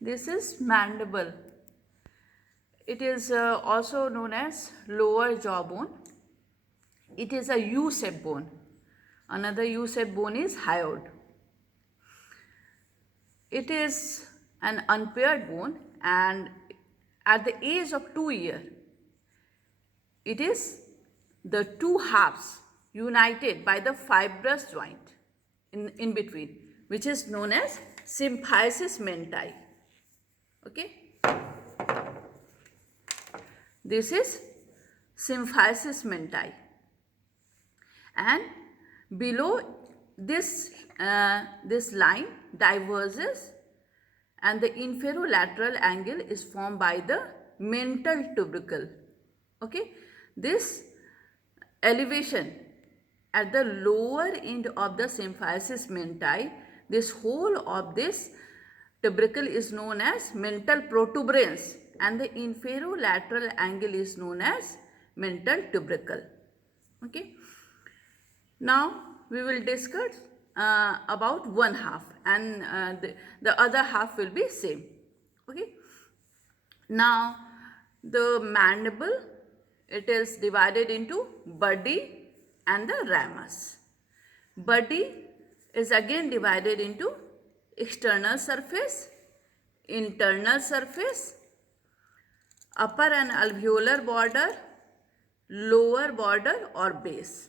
This is mandible. It is also known as lower jawbone. It is a U-shaped bone. Another U-shaped bone is hyoid. It is an unpaired bone, and at the age of 2 years, it is the two halves united by the fibrous joint in between, which is known as symphysis menti. Okay, this is symphysis menti, and below this this line diverges, and the inferolateral angle is formed by the mental tubercle. Okay, this elevation at the lower end of the symphysis menti, this whole of this tubercle is known as mental protuberance, and the inferolateral angle is known as mental tubercle. Okay, now we will discuss about one half, and the other half will be same. Okay, now the mandible, it is divided into body and the ramus. Body is again divided into external surface, internal surface, upper and alveolar border, lower border or base.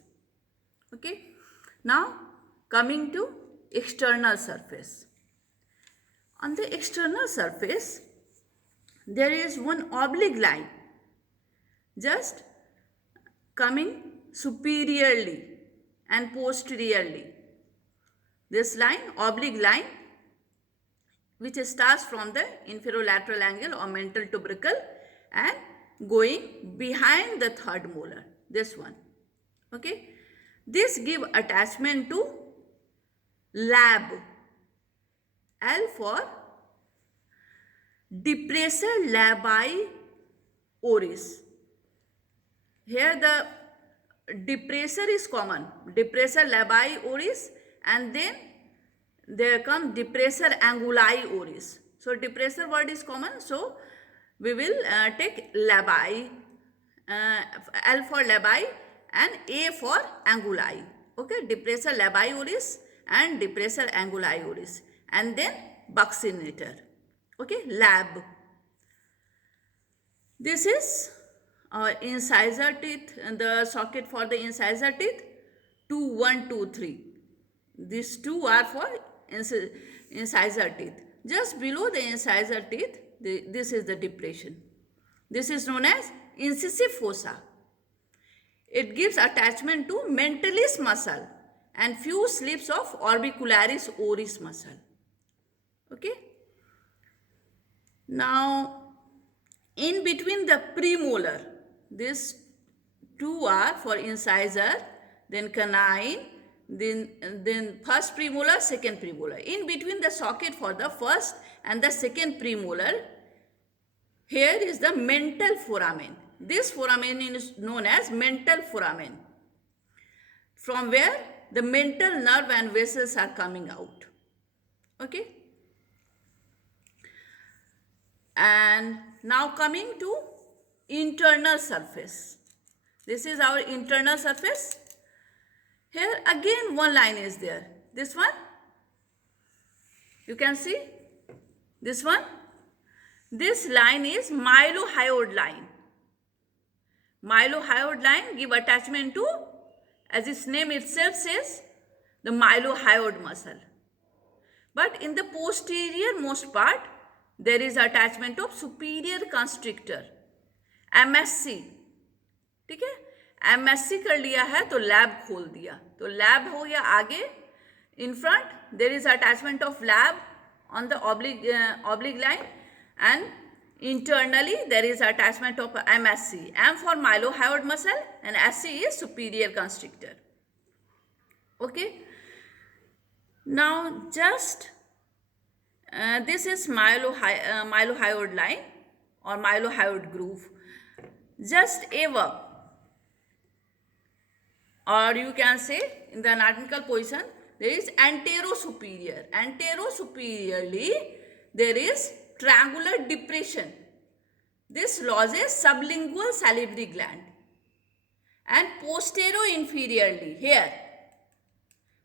Okay, now coming to external surface. On the external surface, there is one oblique line just coming superiorly and posteriorly. This line, oblique line, which starts from the inferolateral angle or mental tubercle and going behind the third molar, this one. Okay, this give attachment to lab, L for depressor labii oris. Here the depressor is common, depressor labii oris, and then there come depressor anguli oris. So depressor word is common, so we will take labii, L for labii and A for anguli. Okay, depressor labii oris and depressor anguli oris, and then buccinator. Okay, lab. This is incisor teeth, and the socket for the incisor teeth 2, 1, 2, 3. These two are for incisor teeth. Just below the incisor teeth, this is the depression. This is known as incisive fossa. It gives attachment to mentalis muscle and few slips of orbicularis oris muscle. Okay. Now, in between the premolar, these two are for incisor, then canine, then first premolar, second premolar. In between the socket for the first and the second premolar, here is the mental foramen. This foramen is known as mental foramen, from where the mental nerve and vessels are coming out. Okay. And now coming to internal surface. This is our internal surface. Here again one line is there. This one, you can see this one. This line is mylohyoid line. Mylohyoid line give attachment to, as its name itself says, the mylohyoid muscle. But in the posterior most part, there is attachment of superior constrictor, MSC. ठीक है, MSC कर लिया है तो lab खोल दिया, तो lab हो गया आगे. In front there is attachment of lab on the oblique line, and internally there is attachment of MSC. M for mylohyoid muscle and SC is superior constrictor. Okay. Now just this is mylohyoid line or mylohyoid groove. Just above, or you can say in the anatomical position, there is anterosuperior. Anterosuperiorly there is triangular depression. This lodges sublingual salivary gland. And posterior-inferiorly, here,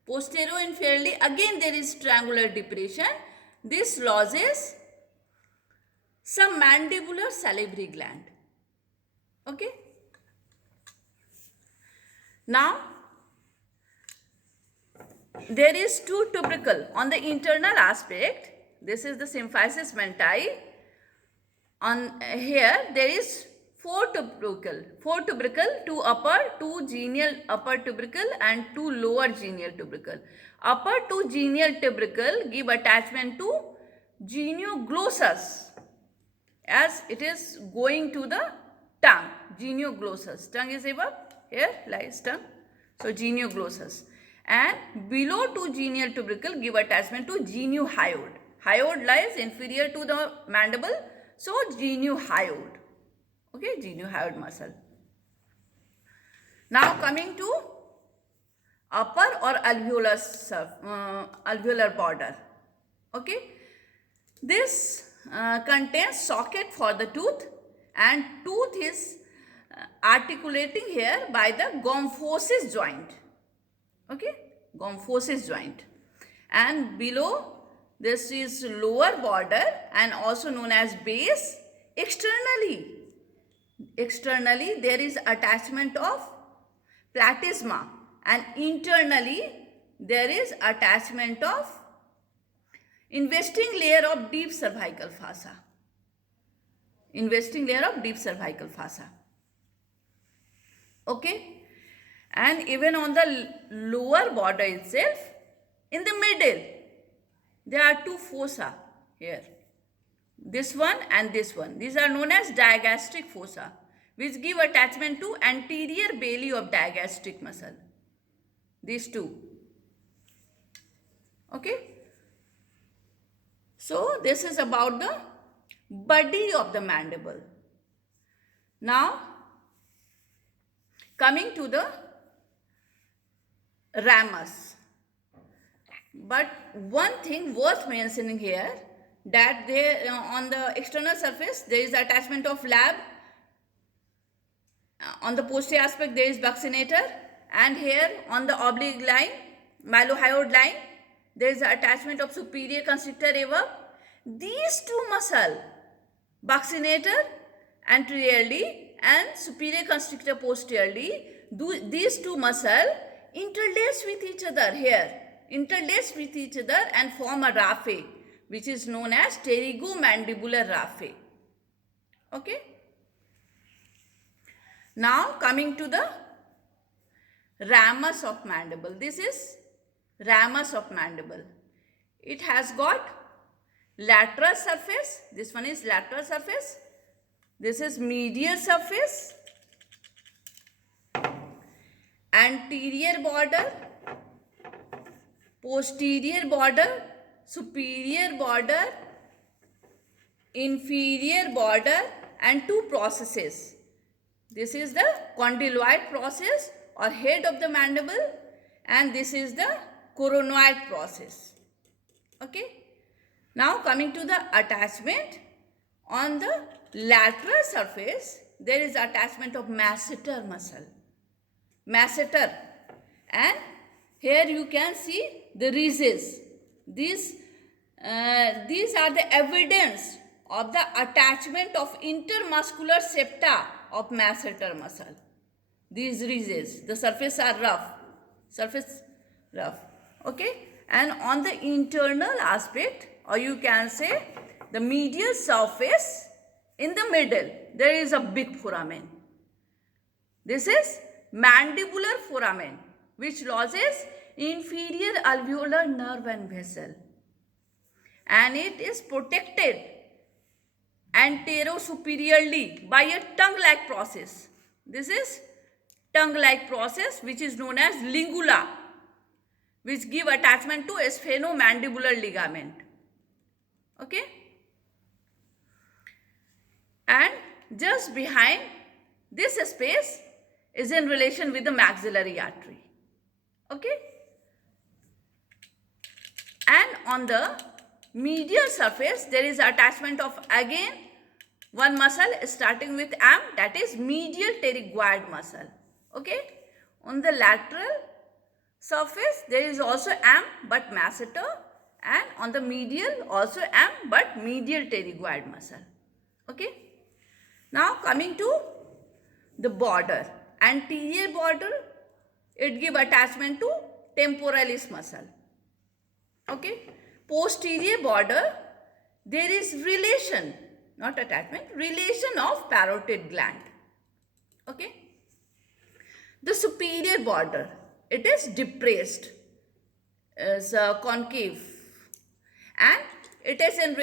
posterior-inferiorly, again there is triangular depression. This lodges submandibular salivary gland. Okay. Now, there is two tubercle on the internal aspect. This is the symphysis menti. On here there is four tubercle, two upper, two genial upper tubercle and two lower genial tubercle. Upper two genial tubercle give attachment to genioglossus, as it is going to the tongue. Genioglossus, tongue is above, here lies tongue, so genioglossus. And below two genial tubercle give attachment to geniohyoid. Hyoid lies inferior to the mandible, so geniohyoid. Okay, geniohyoid muscle. Now coming to upper or alveolar border. Okay, this contains socket for the tooth, and tooth is articulating here by the gomphosis joint. Okay, gomphosis joint. And below this is lower border and also known as base. Externally there is attachment of platysma, and internally there is attachment of investing layer of deep cervical fossa. Okay, and even on the lower border itself, in the middle there are two fossa here, this one and this one. These are known as digastric fossa, which give attachment to anterior belly of digastric muscle. These two. Okay. So this is about the body of the mandible. Now coming to the ramus. But one thing worth mentioning here, that they on the external surface there is attachment of lab. On the posterior aspect there is buccinator, and here on the oblique line, mylohyoid line, there is attachment of superior constrictor above. These two muscle, buccinator anteriorly and superior constrictor posteriorly, these two muscle interlace with each other here, and form a raphe, which is known as pterygomandibular raphe. Okay. Now coming to the ramus of mandible. This is ramus of mandible. It has got lateral surface. This one is lateral surface. This is medial surface. Anterior border, posterior border, superior border, inferior border, and two processes. This is the condyloid process or head of the mandible, and this is the coronoid process. Okay. Now coming to the attachment, on the lateral surface there is attachment of masseter muscle. And here you can see the rhesus. These are the evidence of the attachment of intermuscular septa of masseter muscle. These rhesus, the surface are rough. Okay. And on the internal aspect, or you can say the medial surface, in the middle there is a big foramen. This is mandibular foramen, which lodges inferior alveolar nerve and vessel, and it is protected anterosuperiorly by a tongue-like process. This is tongue-like process, which is known as lingula, which give attachment to sphenomandibular ligament. Okay. And just behind this space is in relation with the maxillary artery. Okay. And on the medial surface, there is attachment of again one muscle starting with M, that is medial pterygoid muscle. Okay. On the lateral surface, there is also M but masseter, and on the medial also M but medial pterygoid muscle. Okay. Now coming to the border, anterior border, it give attachment to temporalis muscle. Okay. Posterior border, there is relation, not attachment, relation of parotid gland. Okay. The superior border, it is depressed, is concave, and it is in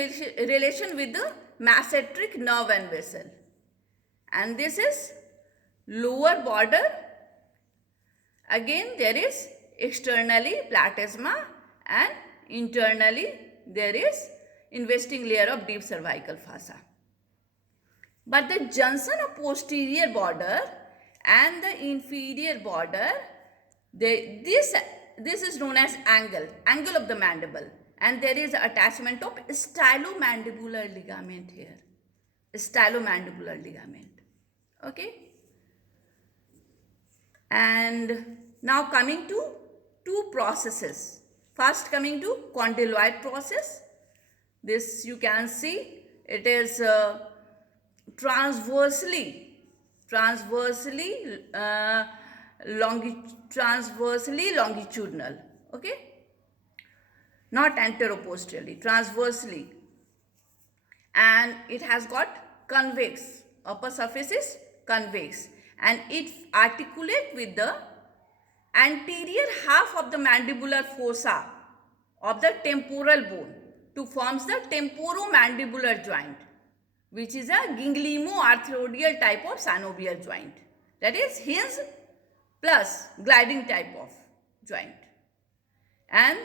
relation with the masseteric nerve and vessel. And this is lower border. Again, there is externally platysma and internally there is investing layer of deep cervical fossa. But the junction of posterior border and the inferior border, this is known as angle of the mandible, and there is attachment of stylomandibular ligament here, stylomandibular ligament. Okay. And now coming to two processes. First coming to condyloid process. This you can see, it is transversely longitudinal. Okay. Not anteroposteriorly, transversely. And it has got convex, upper surface is convex, and it articulate with the anterior half of the mandibular fossa of the temporal bone to forms the temporomandibular joint, which is a gangliomo-arthroidal type of synovial joint, that is hinge plus gliding type of joint. And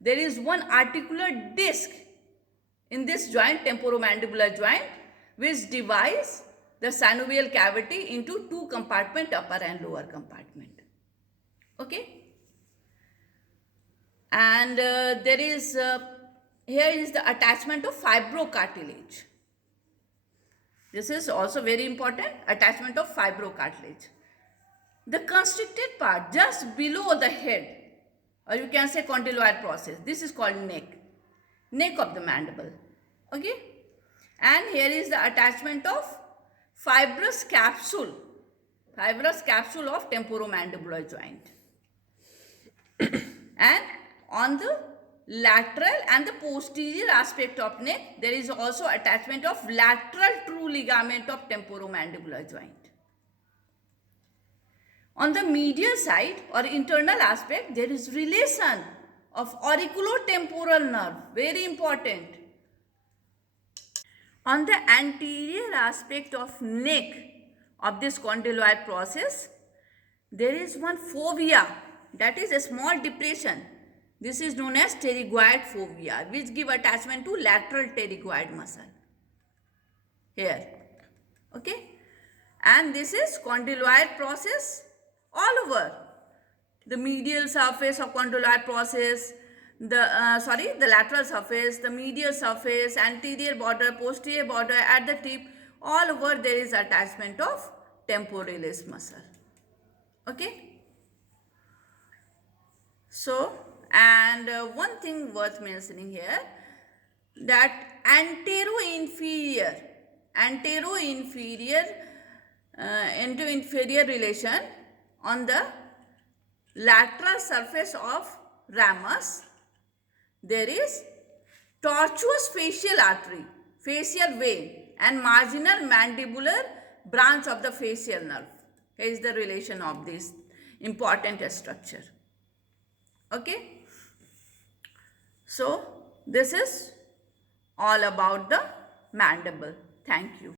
there is one articular disc in this joint, temporomandibular joint, which divides the synovial cavity into two compartments, upper and lower compartment. Okay. And there is here is the attachment of fibrocartilage. This is also very important, attachment of fibrocartilage. The constricted part just below the head, or you can say condyloid process, this is called neck of the mandible. Okay. And here is the attachment of fibrous capsule of temporomandibular joint. And on the lateral and the posterior aspect of neck, there is also attachment of lateral true ligament of temporomandibular joint. On the medial side or internal aspect, there is relation of auriculotemporal nerve, very important. On the anterior aspect of neck of this condyloid process, there is one fovea, that is a small depression. This is known as pterygoid fovea, which give attachment to lateral pterygoid muscle here. Okay. And this is condyloid process all over. The medial surface of condyloid process, the lateral surface, the medial surface, anterior border, posterior border, at the tip, all over there is attachment of temporalis muscle. Okay. So, and one thing worth mentioning here, that anteroinferior relation on the lateral surface of ramus, there is tortuous facial artery, facial vein, and marginal mandibular branch of the facial nerve. Here is the relation of this important structure. Okay. So, this is all about the mandible. Thank you.